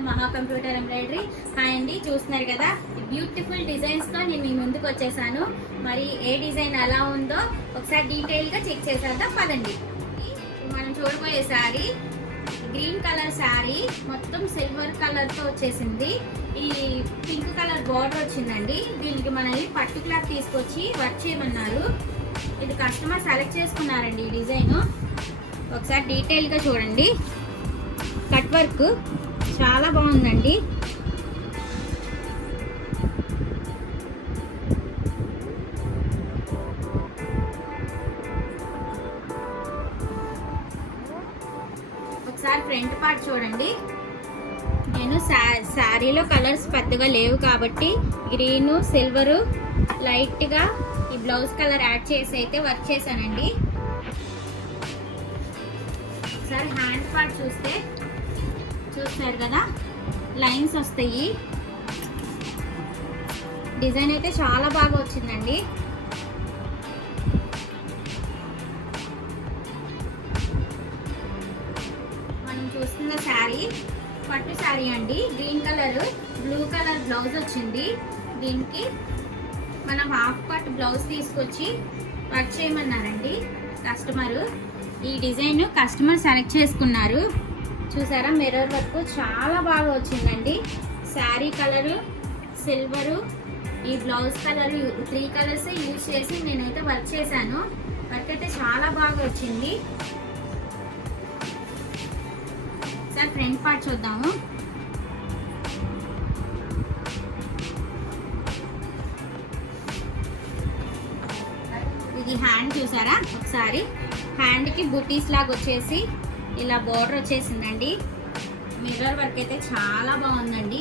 Channel మహా computer embroidery. Hi అండి, చూస్తున్నారు కదా బ్యూటిఫుల్ డిజైన్స్తో నేను మీ ముందుకు వచ్చేసాను. మరి ఏ డిజైన్ ఎలా ఉందో ఒకసారి డీటెయిల్గా చెక్ చేసేద్దాం పదండి. మనం చూడబోయే శారీ గ్రీన్ కలర్ శారీ, మొత్తం సిల్వర్ కలర్తో వచ్చేసింది. ఈ పింక్ కలర్ బార్డర్ వచ్చిందండి. దీనికి మనల్ని పర్టికులర్ తీసుకొచ్చి వర్క్ చేయమన్నారు. ఇది కస్టమర్ సెలెక్ట్ చేసుకున్నారండి. ఈ డిజైన్ ఒకసారి డీటెయిల్గా చూడండి. కట్ వర్క్ చాలా బాగుందండి. ఒకసారి ఫ్రంట్ పార్ట్ చూడండి. నేను శారీలో కలర్స్ పెద్దగా లేవు కాబట్టి గ్రీను సిల్వరు లైట్గా ఈ బ్లౌజ్ కలర్ యాడ్ చేసి అయితే వర్క్ చేశానండి. ఒకసారి హ్యాండ్ పార్ట్ చూస్తారు కదా, లైన్స్ వస్తాయి. డిజైన్ అయితే చాలా బాగా వచ్చిందండి. మనం చూస్తున్న శారీ పట్టు శారీ అండి. Green colour blue colour blouse వచ్చింది. దీనికి మనం హాఫ్ పట్ బ్లౌజ్ తీసుకొచ్చి వర్క్ చేయమన్నారండి కస్టమరు. ఈ డిజైన్ కస్టమర్ సెలెక్ట్ చేసుకున్నారు. చూసారా, మిర్రర్ వర్క్ చాలా బాగా వచ్చిందండి. శారీ కలరు సిల్వరు, ఈ బ్లౌజ్ కలర్ 3 కలర్స్ యూజ్ చేసి నేనైతే వర్క్ చేశాను. వర్క్ అయితే చాలా బాగా వచ్చింది. సార్ ఫ్రంట్ పార్ట్ చూద్దాము. ఇది హ్యాండ్ చూసారా, ఒకసారి హ్యాండ్కి బుటీస్ లాగా వచ్చేసి ఇలా బోర్డర్ వచ్చేసిందండి. మిర్రర్ వర్క్ అయితే చాలా బాగుందండి.